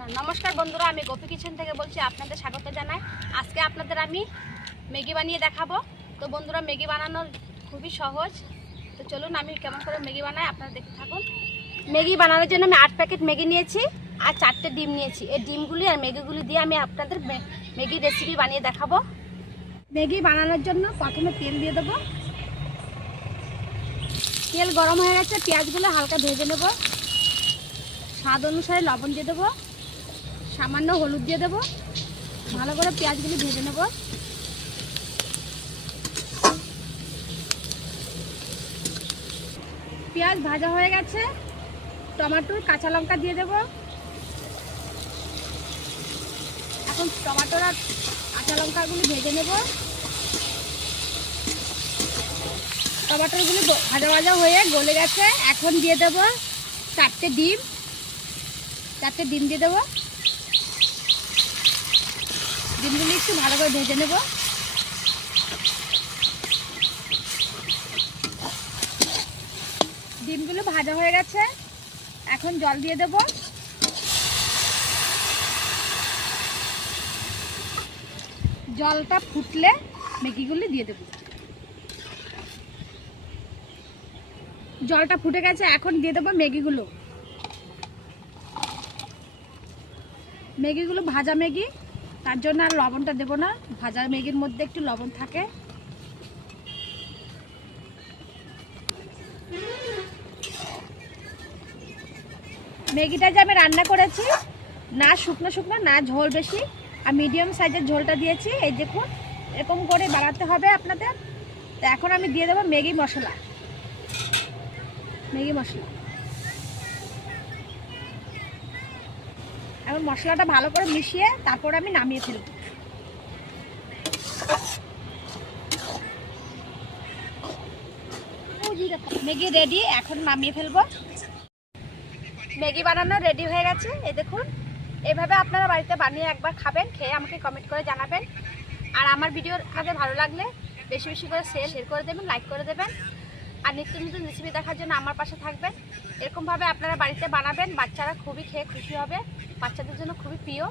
नमस्कार बंधुरा आमी गोपी किचन থেকে বলছি আপনাদের স্বাগত জানাই। আজকে আপনাদের আমি ম্যাগি বানিয়ে দেখাবো। তো বন্ধুরা ম্যাগি বানানো খুবই সহজ। তো চলুন আমি কেমন করে ম্যাগি বানাই আপনারা দেখতে থাকুন। ম্যাগি বানানোর জন্য আমি 8 প্যাকেট ম্যাগি নিয়েছি আর 4টে ডিম নিয়েছি। এই ডিমগুলি আর ম্যাগিগুলি দিয়ে আমি আপনাদের ম্যাগি রেসিপি বানিয়ে দেখাবো। ম্যাগি বানানোর জন্য প্রথমে তেল দিয়ে দেব। তেল গরম হয়ে গেছে, পেঁয়াজগুলো হালকা ভেজে নেব। স্বাদ অনুসারে লবণ দিয়ে দেবো, সামান্য হলুদ দিয়ে দেবো। ভালো করে পেঁয়াজগুলি ভেজে নেব। পেঁয়াজ ভাজা হয়ে গেছে, টমেটো কাঁচা লঙ্কা দিয়ে দেব। এখন টমেটোর আর কাঁচা লঙ্কাগুলি ভেজে নেব। টমেটোগুলি ভাজা ভাজা হয়ে গলে গেছে। এখন দিয়ে দেব 4টে ডিম। 4টে ডিম দিয়ে দেবো। ডিমগুলি একটু ভালো করে ভেজে নেব। ডিমগুলো ভাজা হয়ে গেছে, এখন জল দিয়ে দেব। জলটা ফুটলে ম্যাগিগুলি দিয়ে দেব। জলটা ফুটে গেছে, এখন দিয়ে দেবো ম্যাগিগুলো। ম্যাগিগুলো ভাজা ম্যাগি, তার জন্য আর লবণটা দেব না। ভাজা ম্যাগির মধ্যে একটু লবণ থাকে। ম্যাগিটা যে আমি রান্না করেছি, না শুকনো শুকনো না ঝোল বেশি, আর মিডিয়াম সাইজের ঝোলটা দিয়েছি। এই দেখুন, এরকম করে বানাতে হবে আপনাদের। তো এখন আমি দিয়ে দেবো ম্যাগি মশলা। ম্যাগি মশলা এখন মশলাটা ভালো করে মিশিয়ে তারপর আমি নামিয়ে ফেলব। ম্যাগি রেডি, এখন নামিয়ে ফেলবো। ম্যাগি বানানো রেডি হয়ে গেছে। এই দেখুন, এভাবে আপনারা বাড়িতে বানিয়ে একবার খাবেন, খেয়ে আমাকে কমেন্ট করে জানাবেন। আর আমার ভিডিও আপনাদের ভালো লাগলে বেশি বেশি করে শেয়ার করে দেবেন, লাইক করে দেবেন। আর নিত্য নতুন রেসিপি দেখার জন্য আমার পাশে থাকবেন। এরকমভাবে আপনারা বাড়িতে বানাবেন, বাচ্চারা খুবই খেয়ে খুশি হবে, বাচ্চাদের জন্য খুবই প্রিয়।